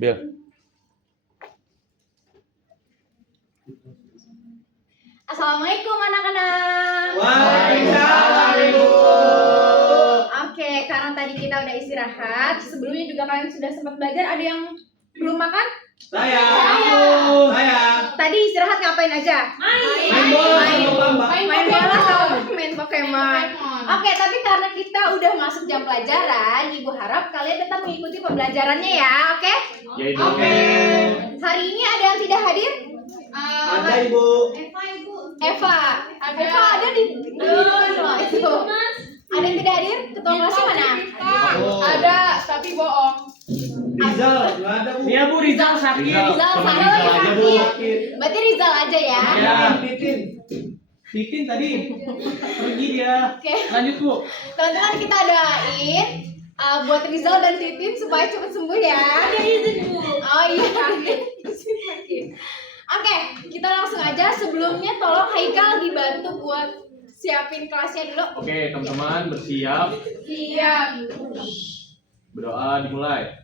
Bill. Assalamualaikum anak-anak. Waalaikumsalam. Oke, karena tadi kita udah istirahat, sebelumnya juga kalian sudah sempat belajar. Ada yang belum makan? Saya. Tadi istirahat ngapain aja? Main bola sama Mbak. Main bola sama main Pokemon. Oke, tapi karena kita udah masuk jam pelajaran, Ibu harap kalian tetap mengikuti pembelajarannya ya, oke? Ya itu. Oke. Hari ini ada yang tidak hadir? Ada Ibu. Eva ada di itu. Ada yang tidak hadir? Ketua kelasnya mana? Oh. Ada, tapi bohong. Rizal, nggak ada Bu. Iya Bu, Rizal sakit. Rizal Teman sana Rizal lagi aja, Bu. sakit. Berarti Rizal aja ya. Ya. Titin tadi. Pergi dia. Oke. Lanjut Bu. Teman-teman kita adain buat Rizal dan Titin supaya cepat sembuh ya. Ada izin Bu. Oh iya. Oke, kita langsung aja. Sebelumnya tolong Haikal dibantu buat siapin kelasnya dulu. Oke, teman-teman bersiap. Siap. Berdoa dimulai.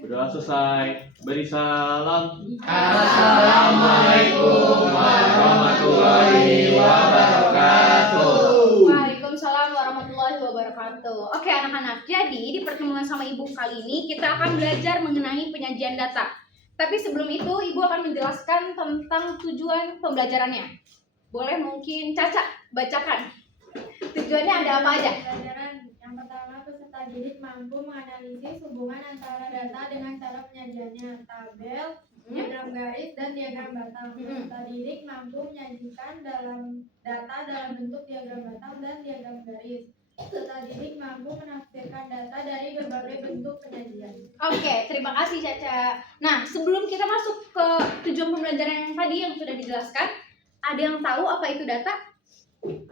Berdoa selesai. Beri salam. Assalamualaikum warahmatullahi wabarakatuh. Waalaikumsalam warahmatullahi wabarakatuh. Oke anak-anak, jadi di pertemuan sama Ibu kali ini kita akan belajar mengenai penyajian data. Tapi sebelum itu Ibu akan menjelaskan tentang tujuan pembelajarannya. Boleh mungkin Caca bacakan. Tujuannya ada apa aja? Pelajaran yang pertama, peserta didik mampu menganalisis hubungan antara data dengan cara penyajiannya, tabel, diagram garis, dan diagram batang. Peserta didik mampu menyajikan data dalam bentuk diagram batang dan diagram garis. Peserta didik mampu menafsirkan data dari berbagai bentuk penyajian. Oke, terima kasih Caca. Nah, sebelum kita masuk ke tujuan pembelajaran yang tadi yang sudah dijelaskan, ada yang tahu apa itu data?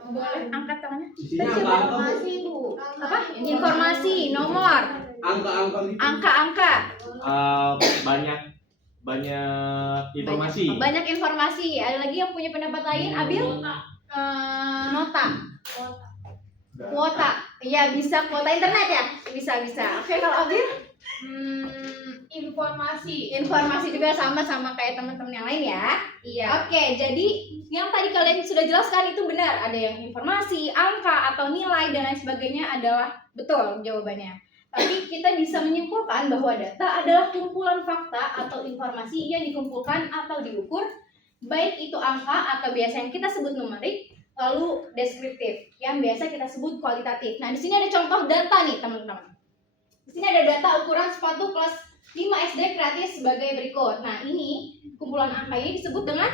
Boleh angkat tangannya. Isinya apa? Bu. Apa? Informasi, nomor, Angka-angka gitu. angka-angka. Banyak informasi. Banyak informasi. Ada lagi yang punya pendapat lain? Abil? Nota. Kuota. Iya, bisa kuota internet ya? Bisa. Oke, kalau Abil? Informasi juga sama kayak teman-teman yang lain ya. Iya. Oke, jadi yang tadi kalian sudah jelaskan itu benar. Ada yang informasi, angka atau nilai dan lain sebagainya adalah betul jawabannya. Tapi kita bisa menyimpulkan bahwa data adalah kumpulan fakta atau informasi yang dikumpulkan atau diukur, baik itu angka atau biasa yang kita sebut numerik, lalu deskriptif yang biasa kita sebut kualitatif. Nah, di sini ada contoh data nih, teman-teman. Di sini ada data ukuran sepatu kelas 5 SD gratis sebagai berikut. Nah, ini kumpulan angka ini disebut dengan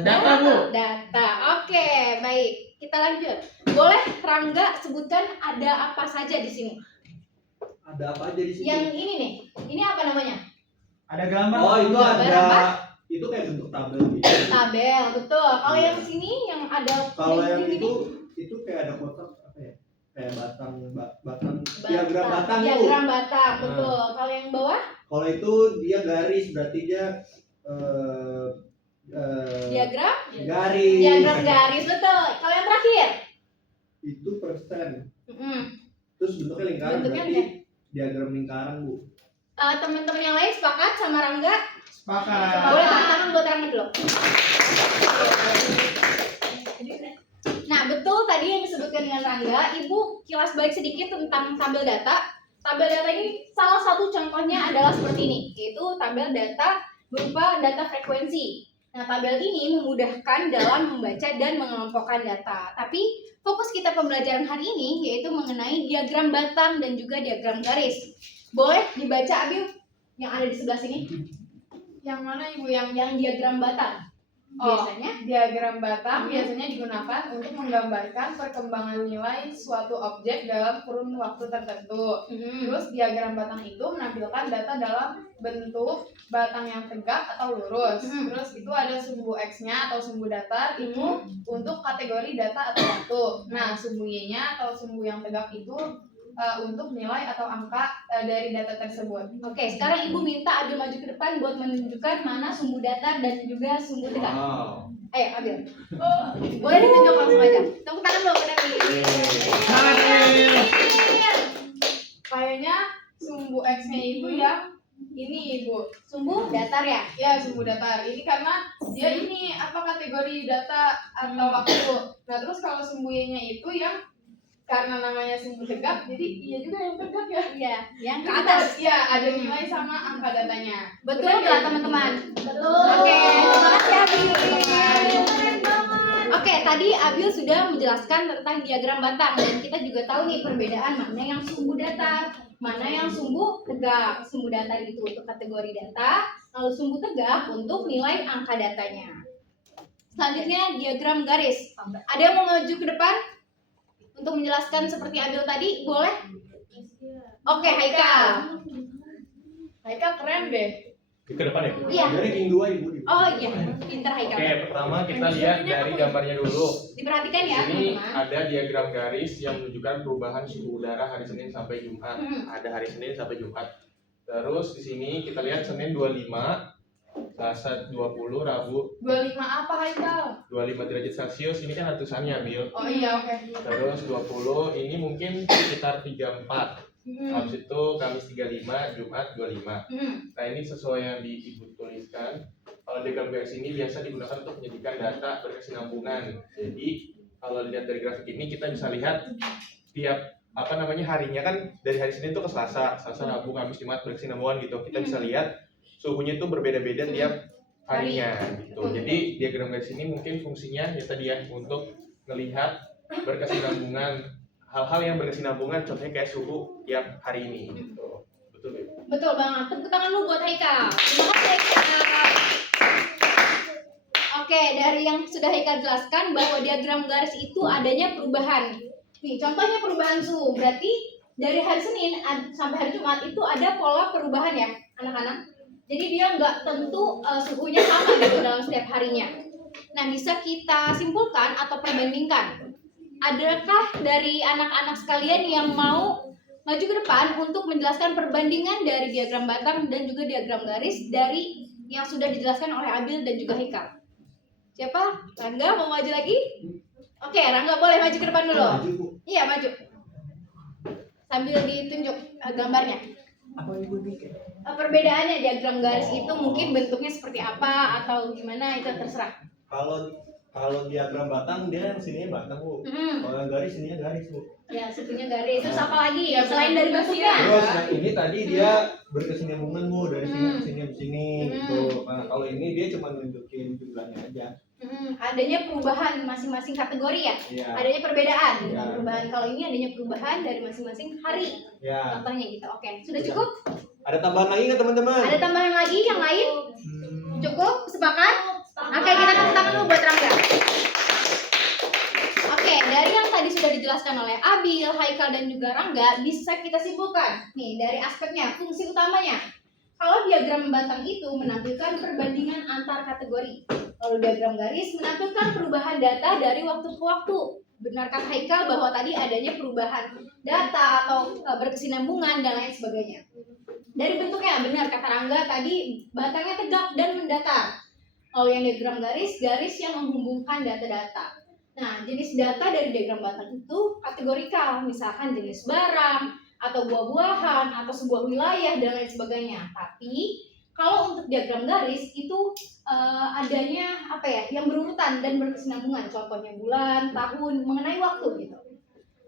Data Bu. Data. Oke, baik. Kita lanjut. Boleh Rangga sebutkan ada apa saja di sini? Ada apa aja di sini? Yang ini nih. Ini apa namanya? Ada gambar. Oh, itu Gambar ada. apa? Itu kayak bentuk tabel gitu. Tabel, betul. Kalau yang sini yang ada Kalau yang ini itu kayak ada kotak apa ya? Kayak batang diagram batang Bu. diagram batang, betul. Kalau yang bawah Kalau itu dia garis, berarti dia diagram garis, betul. Kalau yang terakhir itu persen. Mm-mm. Terus bentuknya lingkaran, Bentuknya berarti diagram lingkaran Bu. Teman-teman yang lain sepakat sama Rangga? Sepakat. Boleh tepuk tangan buat Rangga dulu. Nah, betul tadi yang disebutkan dengan Rangga. Ibu kilas balik sedikit tentang tabel data. Tabel data ini salah satu contohnya adalah seperti ini, yaitu tabel data berupa data frekuensi. Nah, tabel ini memudahkan dalam membaca dan mengelompokkan data. Tapi fokus kita pembelajaran hari ini yaitu mengenai diagram batang dan juga diagram garis. Boleh dibaca Abil yang ada di sebelah sini? Yang mana Ibu? Yang diagram batang. Biasanya Diagram batang biasanya digunakan untuk menggambarkan perkembangan nilai suatu objek dalam kurun waktu tertentu. Terus diagram batang itu menampilkan data dalam bentuk batang yang tegak atau lurus. Terus itu ada sumbu X-nya atau sumbu datar itu untuk kategori data atau waktu. Nah, sumbu Y-nya atau sumbu yang tegak itu untuk nilai atau angka dari data tersebut. Oke, sekarang Ibu minta Abil maju ke depan buat menunjukkan mana sumbu datar dan juga sumbu tegak. Wow. Ayo, Abil. Boleh ditunjuk langsung aja. Tepuk tangan dulu, benar nih. Semangat, Abil. sumbu X-nya itu yang ini Ibu. Sumbu datar ya? Ya, sumbu datar. Ini karena dia ini apa kategori data atau waktu. Nah, terus kalau sumbu Y-nya itu yang karena namanya sumbu tegak, jadi iya juga yang tegak ya. Iya, yang ke Kita- atas. Ya, ada nilai sama angka datanya. Betul Benar nggak ya? teman-teman? Betul. Oke, terima kasih Abil. Keren banget. Oke, tadi Abil sudah menjelaskan tentang diagram batang dan kita juga tahu nih perbedaan mana yang sumbu datar, mana yang sumbu tegak. Sumbu datar itu untuk kategori data, lalu sumbu tegak untuk nilai angka datanya. Selanjutnya diagram garis. Ada yang mau maju ke depan untuk menjelaskan seperti Abil tadi? Boleh? Oke, Haikal. Haikal keren deh. Ke depan ya. Iya. Dari King 2 Ibu. Oh iya, pintar Haikal. Oke, pertama kita lihat dari gambarnya dulu. Diperhatikan ya, Di sini teman-teman. ada diagram garis yang menunjukkan perubahan suhu udara hari Senin sampai Jumat. Ada hari Senin sampai Jumat. Terus di sini kita lihat Senin 25, Selasa 20, Rabu 25 apa Haikal? 25 derajat Celcius. Ini kan letusannya, Bil. Oh iya, oke. Terus 20 ini mungkin sekitar 34. Habis itu Kamis 35, Jumat 25. Nah, ini sesuai yang Ibu tuliskan. Kalau diagram garis ini biasa digunakan untuk menjadikan data berkesinambungan. Jadi, kalau dilihat dari grafik ini kita bisa lihat tiap harinya kan dari hari Senin itu ke Selasa, Rabu, Kamis, Jumat berkesinambungan gitu. Kita bisa lihat suhunya itu berbeda-beda tiap harinya gitu. Jadi diagram garis ini mungkin fungsinya ya tadi ya untuk melihat berkesinambungan hal-hal yang berkesinambungan, contohnya kayak suhu tiap hari ini gitu. Betul ya? Betul banget. Tepuk tangan lu buat Haikal. Terima kasih Haikal. Oke, dari yang sudah Haikal jelaskan bahwa diagram garis itu adanya perubahan. Nih, contohnya perubahan suhu. Berarti dari hari Senin sampai hari Jumat itu ada pola perubahan ya, anak-anak. Jadi dia nggak tentu suhunya sama gitu dalam setiap harinya. Nah, bisa kita simpulkan atau perbandingkan. Adakah dari anak-anak sekalian yang mau maju ke depan untuk menjelaskan perbandingan dari diagram batang dan juga diagram garis dari yang sudah dijelaskan oleh Abil dan juga Haikal? Siapa? Rangga mau maju lagi? Oke, Rangga boleh maju ke depan dulu. Maju, Bu. Iya, maju. Sambil ditunjuk gambarnya. Apa Ibu bikin? Perbedaannya diagram garis itu mungkin bentuknya seperti apa atau gimana itu terserah. Kalau diagram batang dia yang sininya batang, Bu. Kalau yang garis sininya garis, Bu. Ya, satunya garis. Terus apa lagi? Ya, Selain dari bentuknya? Terus yang ini tadi dia berkesinambungan, Bu, dari sini ke sini ke sini gitu. Nah, kalau ini dia cuma nunjukin jumlahnya aja. Adanya perubahan masing-masing kategori ya? Iya. Adanya perbedaan. Ya. Perubahan kalau ini adanya perubahan dari masing-masing hari. Ya. Contohnya gitu. Oke, sudah cukup? Ada tambahan lagi nggak, teman-teman? Ada tambahan lagi yang lain? Cukup? Sepakat? Oke, kita tepuk tangan dulu buat Rangga. Oke, dari yang tadi sudah dijelaskan oleh Abil, Haikal, dan juga Rangga, bisa kita simpulkan nih dari aspeknya, fungsi utamanya. Kalau diagram batang itu menampilkan perbandingan antar kategori, lalu diagram garis menampilkan perubahan data dari waktu ke waktu. Benarkah Haikal bahwa tadi adanya perubahan data atau berkesinambungan dan lain sebagainya? Dari bentuknya, benar kata Rangga tadi batangnya tegak dan mendatar. Lalu yang diagram garis yang menghubungkan data-data. Nah, jenis data dari diagram batang itu kategorikal, misalkan jenis barang, atau buah-buahan, atau sebuah wilayah, dan lain sebagainya. Tapi, kalau untuk diagram garis itu adanya yang berurutan dan berkesinambungan. Contohnya bulan, tahun, mengenai waktu gitu.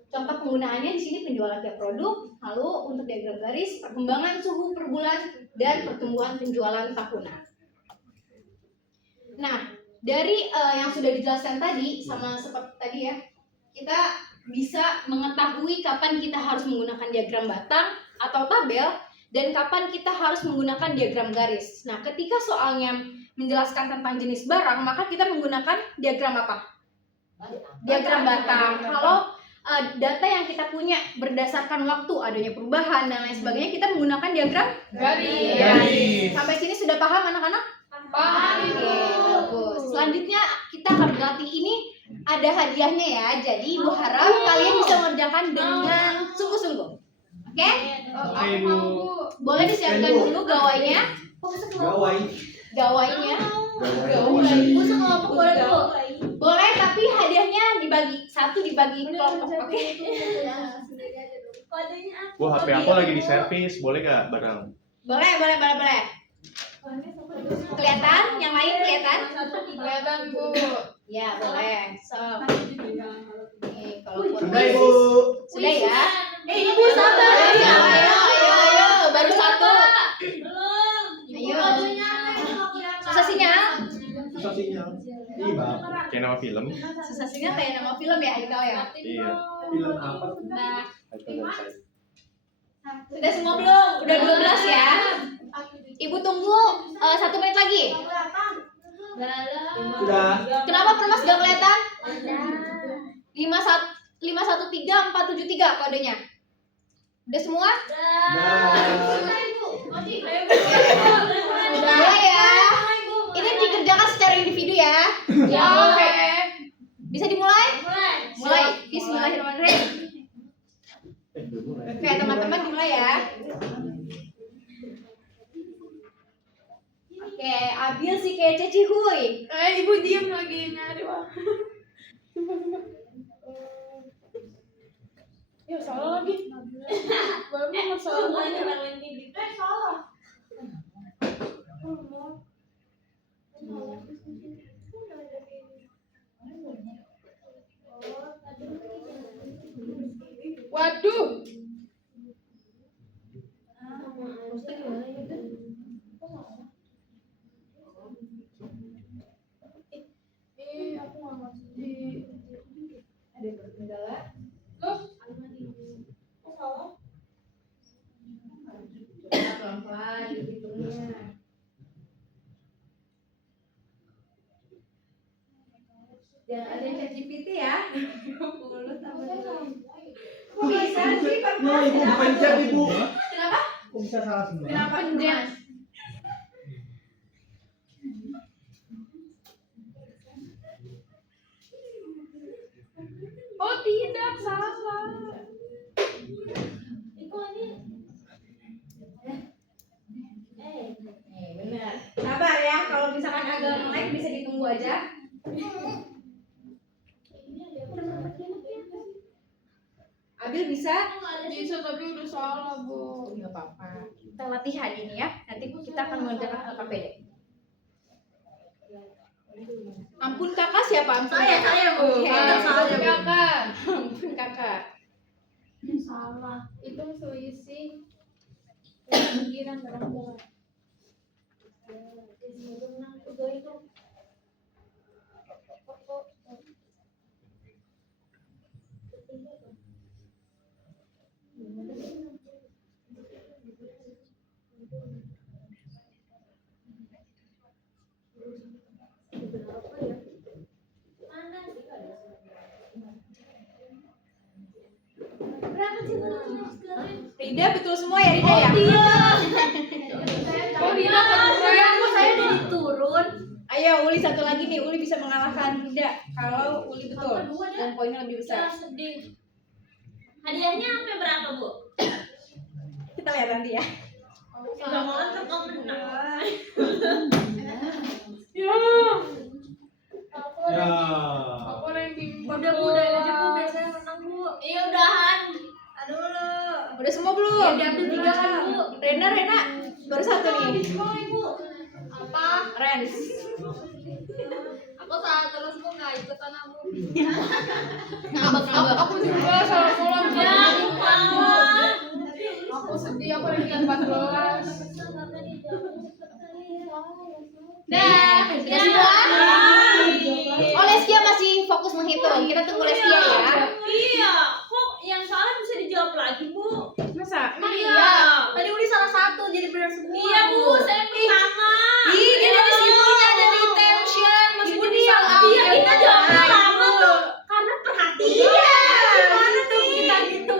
Contoh penggunaannya di sini penjualan tiap produk, lalu untuk diagram garis perkembangan suhu per bulan dan pertumbuhan penjualan tahunan. Nah, dari yang sudah dijelaskan tadi sama seperti tadi ya, kita bisa mengetahui kapan kita harus menggunakan diagram batang atau tabel dan kapan kita harus menggunakan diagram garis. Nah, ketika soalnya menjelaskan tentang jenis barang, maka kita menggunakan diagram apa? Diagram batang. Kalau data yang kita punya berdasarkan waktu adanya perubahan dan lain sebagainya, kita menggunakan diagram Garis. Sampai sini sudah paham anak-anak? Paham. Oke, bagus. Selanjutnya kita akan berlatih ini ada hadiahnya ya. Jadi Ibu harap kalian bisa mengerjakan dengan sungguh-sungguh. Oke? Oke, Bu. Boleh disiapkan dulu gawainya. Gawai. Gawainya. Gawai. Usah kelompok boleh dulu. Boleh, tapi hadiahnya dibagi kelompok. Oke? Bu, HP aku lagi di servis, boleh nggak bareng? Boleh. Kelihatan? Yang lain kelihatan? Kelihatan Bu. Ya, boleh. So, nih, kalau Sudah Ibu. sudah ya. Ibu sabar. Ayo, baru satu. Ayo. Susah sinyal. Susah sinyal. Iya, Bang. Kayak nama film. Susah sinyal kayak nama film ya, Haikal ya. Iya. Film apa? Nah, Haikal dan Said. sudah semua belum? Udah 12 ya. Ibu tunggu 1 menit lagi. Sudah. Kenapa Permas gak kelihatan? 513473 kodenya. Udah semua? Dah. Boleh ya. Ini dikerjakan secara individu ya. Ya, oke. Bisa dimulai? Mulai. Bismillahirrahmanirrahim. Oke, teman-teman dimulai ya. Oke, Abil si kece cihuy. Ibu diam lagi nyari Wak. Ya salah lagi. Baru masalah lagi. Salah. Waduh. Aku nggak masuk di. Ada kendala. Loh, Pelan-pelan dihitungnya. Jangan ada yang ChatGPT ya. 20 tambah 2. Kok bisa sih Nah, Permas? Ibu pencet Ibu. Kenapa? Kok bisa salah semua? Kenapa enggak? oh tidak salah. Benar. Sabar ya, kalau misalkan agak nge-lag bisa ditunggu aja. Abil bisa? Bisa tapi udah salah Bu. Enggak apa-apa. Kita latihan ini ya. Nanti kita akan mengerjakan LKPD. Ampun kakak siapa? Ampun Saya, Bu. Oke. Salah Kakak. Ampun kakak. Salah. Itu selisih pemikiran dalam bola. Rida betul semua ya Rida ya? Oh Rida Saya udah diturun. Ayo Uli satu lagi nih, Uli bisa mengalahkan Rida kalau Uli betul dan poinnya lebih besar. Sedih. Hadiahnya sampai berapa, Bu? Kita lihat nanti ya. Enggak mau kan kau menang. Ya. Ya. Aku ranking Udah aja Bu, biasanya menang, Bu. Iya, udahan. Aduh lo. Udah semua belum? Ya diambil 3 kan, Bu. Rena baru satu nih. Bu. Apa? Rens. Aku salah terus Bu, enggak ikutan aku. Ngambek. Aku juga salah pulang. Ya, lupa. Aku sedih, aku ranking 14. Dah, sudah semua? Oh, Leskia masih fokus menghitung. Kita tunggu Leskia ya. Iya, kok yang salah bisa dijawab lagi, Bu? Masa? Iya. Tadi Uli salah satu, jadi benar semua. Iya, Bu, saya pertama. Ih, dia dari situnya dari tension. Maksudnya dia salah. Iya, kita jawab pertama tuh. Karena perhatian. Gimana tuh kita gitu?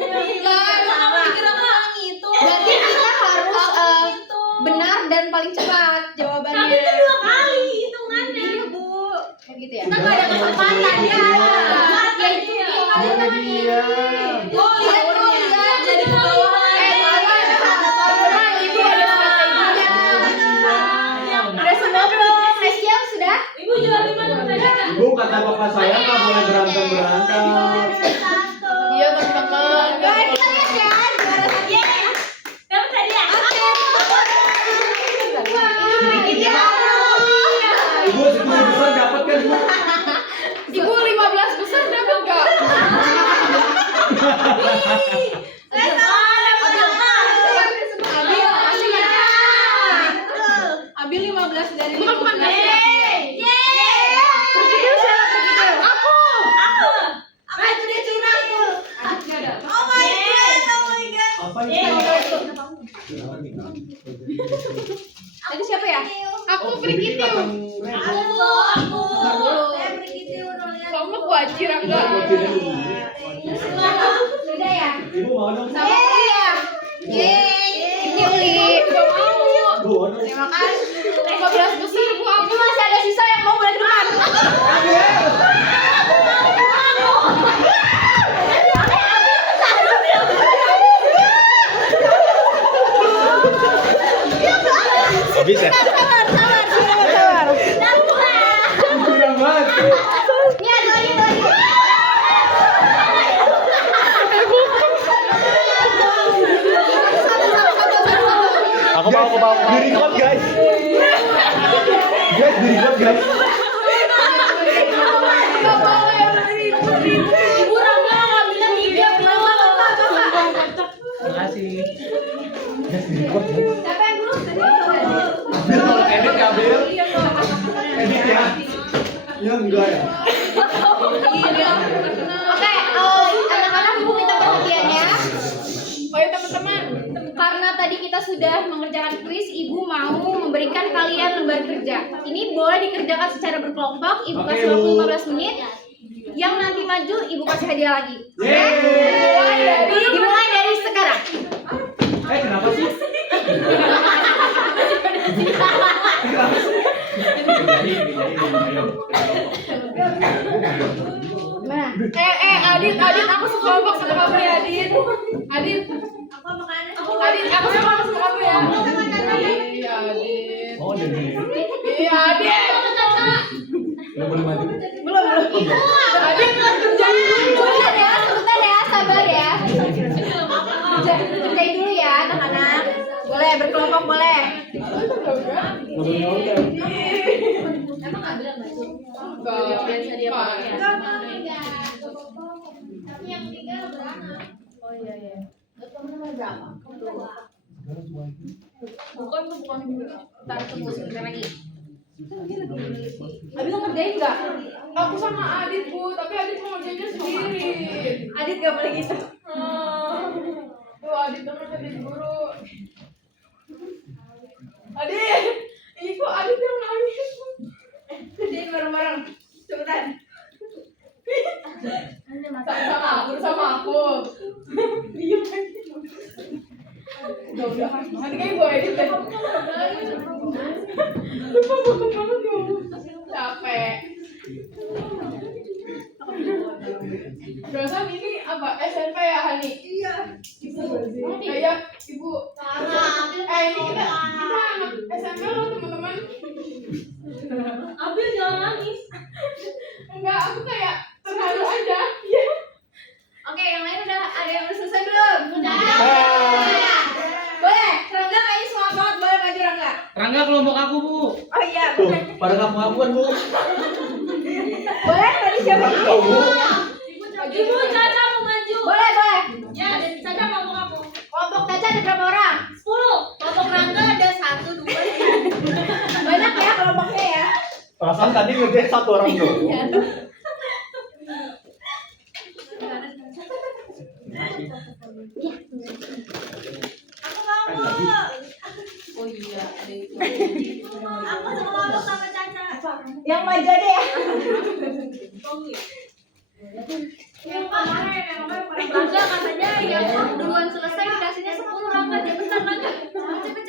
Berarti kita harus benar dan paling cepat jawabannya. Tapi itu 2 kali hitungannya. Iya, Bu. Kayak gitu ya. Kita nggak ada kesempatan ya. Ya itu Mana dia? Oh, lihat tuh, lihat jadi ke bawah. Ibu ada strateginya. Udah semua belum? Leskia sudah? Ibu juara 5 dapat hadiah. Ibu kata bapak saya nggak boleh berantem. Iya teman-teman. Kita lihat ya. Ngapain? Tadi siapa ya? Aku Prikitiu. Kamu kuaci Rangga. Sudah ya? Ibu mau dong? Sama iya. Yeay. Uli. Gak mau. Gua dong. Terima kasih. 15 besar Bu aku. Ini masih ada sisa yang mau bulan depan. Bisa. Sabar. Kurang banget. Ini ada lagi. Aku mau. Di record guys. Guys, di record guys. Ibu Rangga ngambilnya 3 berapa? Makasih. Guys, di record guys. Siapa yang dulu? Edit ya, Bil. Edit ya. Ya enggak ya. Oke, anak-anak ibu minta perhatiannya. Ayo teman-teman. Karena tadi kita sudah mengerjakan kuis, ibu mau memberikan kalian lembar kerja. Ini boleh dikerjakan secara berkelompok, ibu Oke, kasih Bu. waktu 15 menit. Yang nanti maju, ibu kasih hadiah lagi. Yeay. Dimulai dari sekarang. Kenapa sih? Mana? Adit, aku sekelompok sama kamu ya, Adit. Adit, aku sekelompok sama kamu ya. Iya, Adit. Oh, jadi. Iya, Adit. Udah boleh maju. Belum. Adit, kerjain dulu. Sebentar ya, sabar ya. Kerjain dulu ya, anak-anak. Boleh, berkelompok boleh. Bukan. Ntar tunggu sebentar lagi. Abi mau ngerjain nggak? Aku sama Adit, Bu, tapi Adit mau ngerjainnya sendiri. Adit nggak boleh gitu. Tuh, Adit teman Adit guru. Adit, ih kok Adit yang nangis? Kerjain bareng-bareng. Cepetan. Sama aku. Iya, udah nanti kayak gue edit deh. Lupa banget ya. Capek. Dosen ini apa? SMP ya, Hani? Iya. Kayak ibu. Ini kita anak SMP loh, teman-teman. Abil jangan nangis. Enggak, aku kayak terharu aja. Iya. Oke, yang lain udah ada yang udah selesai belum? Udah. Boleh, Rangga kayaknya semangat banget, boleh maju Rangga. Rangga kelompok aku, Bu. Oh iya, Tuh, boleh. pada ngaku-ngaku kan, Bu. Boleh, tadi siapa? Oh, Bu. Ibu Caca mau maju. Boleh. Ya, Caca kelompok aku. Kelompok Caca ada berapa orang? 10. Kelompok Rangga ada 1, 2. Banyak ya kelompoknya ya. Perasaan tadi ngerjain satu orang tuh. Oh iya, ada itu. Aku sama Caca. Yang maju deh ya. Yang kemarin, Rangga katanya yang duluan selesai dikasihnya 10 Rangga. Cepetan Rangga. Cepet.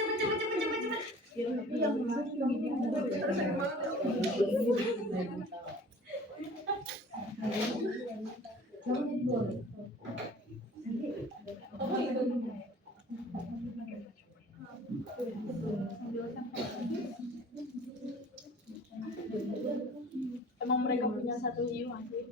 Emang mereka punya satu jiwa sih.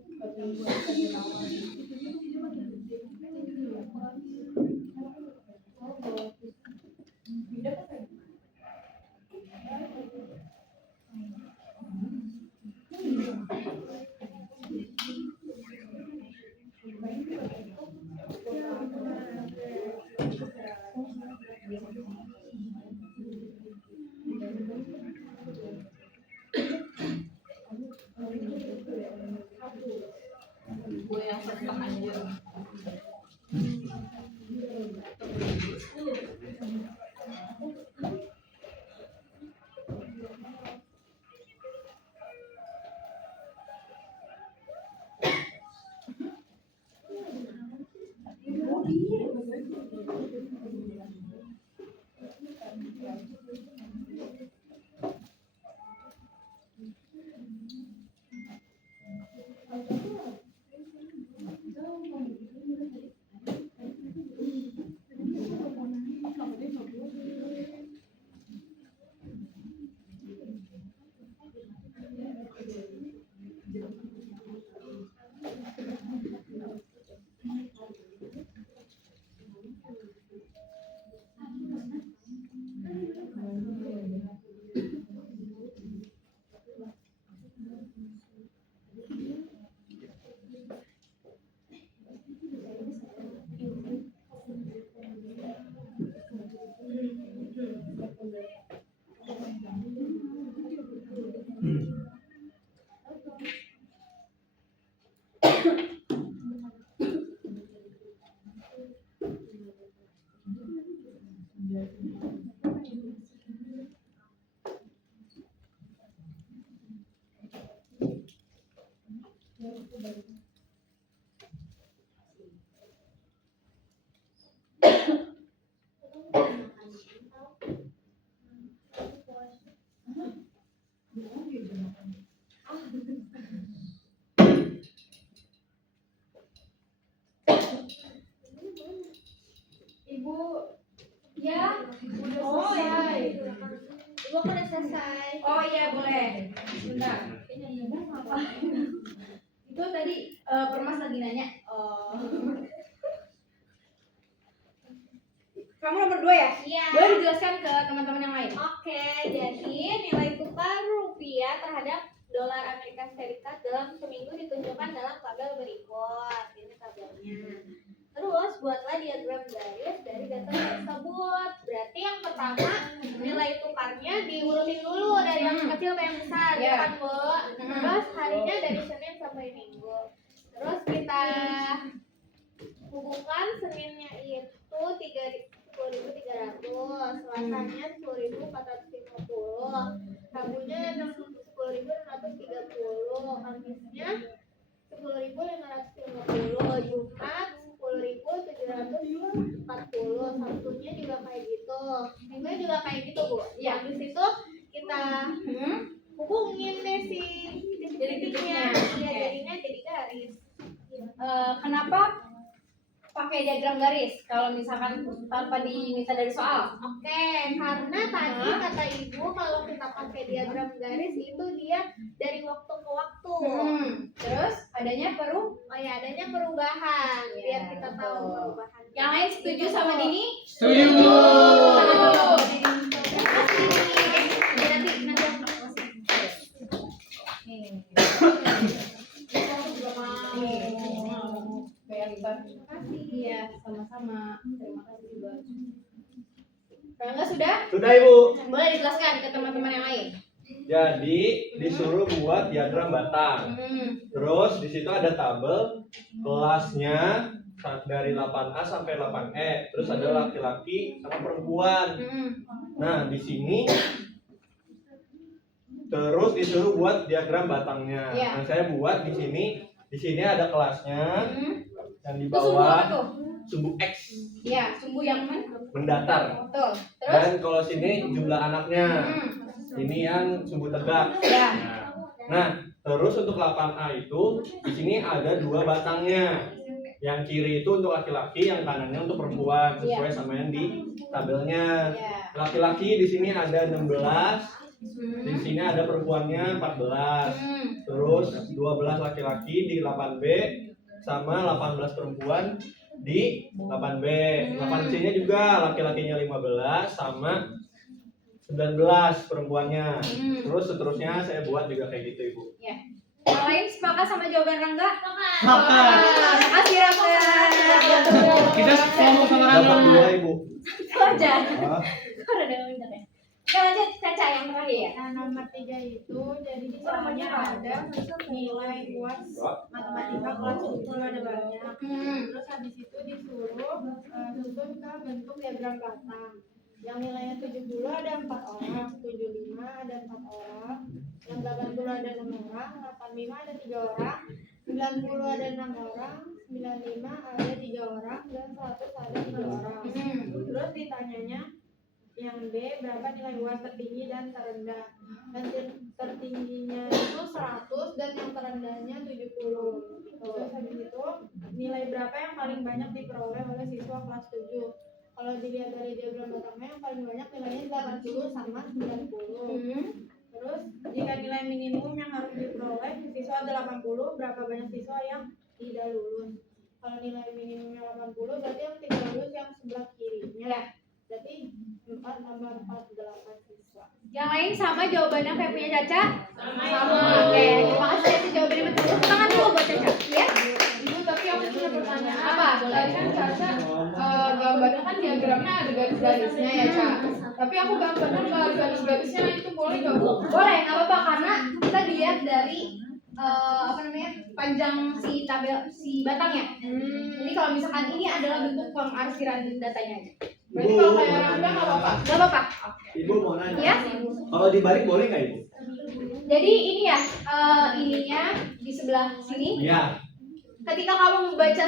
Ibu Ya. udah selesai. Ibu aku udah selesai. Oh iya boleh. Bentar. Itu tadi Permas lagi nanya. Oh. Kamu nomor 2 ya? Iya. Boleh dijelaskan ke teman-teman yang lain? Oke, jadi nilai tukar rupiah terhadap dolar Amerika Serikat dalam seminggu ditunjukkan dalam tabel berikut. Ini tabelnya. Terus buatlah diagram garis dari data tersebut. Berarti yang pertama nilai tukarnya diurutin dulu dari yang kecil ke yang besar, Iya. kan Bu? Terus harinya dari Senin sampai Minggu. Terus kita hubungkan Seninnya itu 10.300, Selasanya 10.450, Rabunya 10.630, Kamisnya 10.550, Jumat 10.740, Sabtunya juga kayak gitu, Minggunya juga kayak gitu Bu. Iya. Habis itu kita hubungin deh si titik-titiknya, Oke. jadinya jadi garis. Kenapa pakai diagram garis kalau misalkan tanpa diminta dari soal? Oke, karena tadi kata ibu kalau kita pakai diagram garis itu dia dari waktu ke waktu. Terus adanya Oh ya, adanya perubahan Iya, biar kita tahu betul. perubahan. yang lain setuju sama Dini? Setuju. Terima kasih. Nanti aku kasih. Terima kasih. Iya, sama-sama. Terima kasih juga. Rangga sudah? Sudah Ibu. Boleh dijelaskan ke teman-teman yang lain. Jadi disuruh buat diagram batang. Terus di situ ada tabel kelasnya dari 8A sampai 8E. Terus ada laki-laki sama perempuan. Nah, di sini terus disuruh buat diagram batangnya. Iya. Nah, saya buat di sini. Di sini ada kelasnya. Yang di Itu sumbu apa bawah tuh? sumbu X Iya, sumbu yang mana? mendatar. Betul. Terus? Dan kalau sini jumlah anaknya. Ini yang sumbu tegak. Ya. Nah, terus untuk 8A itu di sini ada 2 batangnya. Yang kiri itu untuk laki-laki, yang kanannya untuk perempuan sesuai sama yang di tabelnya. Ya. Laki-laki di sini ada 16, di sini ada perempuannya 14. Terus 12 laki-laki di 8B sama 18 perempuan di 8B. 8 C-nya juga laki-lakinya 15 sama 19 perempuannya. Terus seterusnya saya buat juga kayak gitu Ibu. Ya. Yang lain sepakat sama jawaban Rangga? Sepakat. Makasih Rangga. Kita ngomong sama Dapat Rangga. 2 Ibu. Itu aja. Ah, Kok ada yang minta ya? Kita lanjut Caca yang terakhir ya. Nah, nomor 3 itu jadi di soalnya ada nilai UAS matematika kelas 10 ada banyak. Terus habis itu disuruh susun ke bentuk diagram batang. Yang nilainya 70 ada 4 orang, 75 ada 4 orang, yang 80 ada 6 orang, 85 ada 3 orang, 90 ada 6 orang, 95 ada 3 orang, dan 100 ada 3 orang. Terus ditanyanya yang B berapa nilai UAS tertinggi dan terendah, dan tertingginya itu 100 dan yang terendahnya 70. Terus habis itu nilai berapa yang paling banyak diperoleh oleh siswa kelas 7. Kalau dilihat dari diagram batangnya yang paling banyak nilainya 80 sama 90. Terus jika nilai minimum yang harus diperoleh siswa ada 80, berapa banyak siswa yang tidak lulus? Kalau nilai minimumnya 80 berarti yang tidak lulus yang sebelah kirinya. Berarti 4 tambah 4 8 siswa. Yang lain sama jawabannya kayak punya Caca? Sama. Oke, terima kasih Caca jawabannya betul. Tepuk tangan dulu buat Caca. Ya? Ibu, tapi aku punya pertanyaan. Apa? Tadi kan Caca gambarnya kan diagramnya ada garis-garisnya ya, Ca. Tapi aku gambarnya nggak ada garis-garisnya, itu boleh nggak Bu? Boleh, nggak apa-apa karena kita dilihat dari panjang si tabel si batangnya. Jadi kalau misalkan ini adalah bentuk pengarsiran datanya aja. Berarti Ibu, kalau kayak Rangga nggak apa-apa. Gak apa-apa. Ibu mau nanya. Ya. Kalau dibalik boleh nggak Ibu? Jadi ini ya, ininya di sebelah sini. Iya. Ketika kamu membaca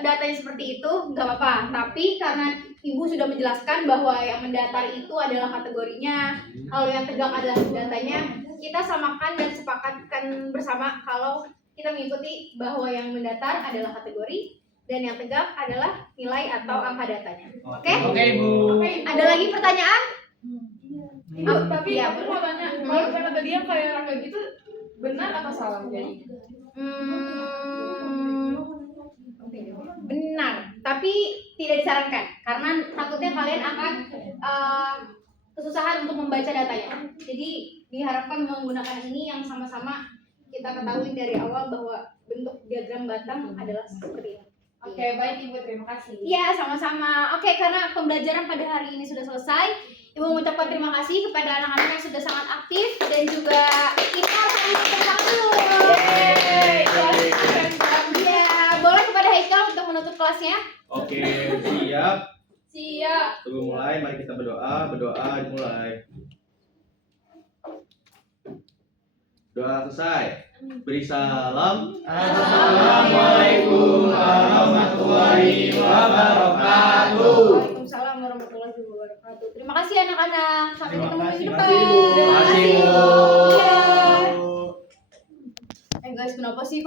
datanya seperti itu, nggak apa-apa. Tapi karena ibu sudah menjelaskan bahwa yang mendatar itu adalah kategorinya, kalau yang tegak adalah datanya, kita samakan dan sepakatkan bersama kalau kita mengikuti bahwa yang mendatar adalah kategori dan yang tegak adalah nilai atau angka datanya. Oke? Oke, Ibu. Ada lagi pertanyaan? Ibu, tapi Iya, aku mau tanya, kalau kata tadi yang kayak Rangga gitu, benar atau salah jadi? Benar, tapi tidak disarankan karena takutnya kalian akan kesusahan untuk membaca datanya. Jadi diharapkan menggunakan ini yang sama-sama kita ketahui dari awal bahwa bentuk diagram batang adalah seperti ini. Oke, baik Ibu, terima kasih. Iya, sama-sama. Oke, karena pembelajaran pada hari ini sudah selesai, Ibu mengucapkan terima kasih kepada anak-anak yang sudah sangat aktif dan juga kita saling bertepuk dulu. Ya, boleh kepada Haikal untuk menutup kelasnya. Oke, siap. Siap. Sebelum mulai, mari kita berdoa. Berdoa dimulai. Doa selesai. Beri salam. Assalamualaikum warahmatullahi wabarakatuh. Waalaikumsalam warahmatullahi wabarakatuh. Terima kasih anak-anak. Sampai Terima ketemu kasih. minggu Terima depan. kasih, Ibu. Terima kasih. Terima kasih, Iya. Ibu. Guys, kenapa sih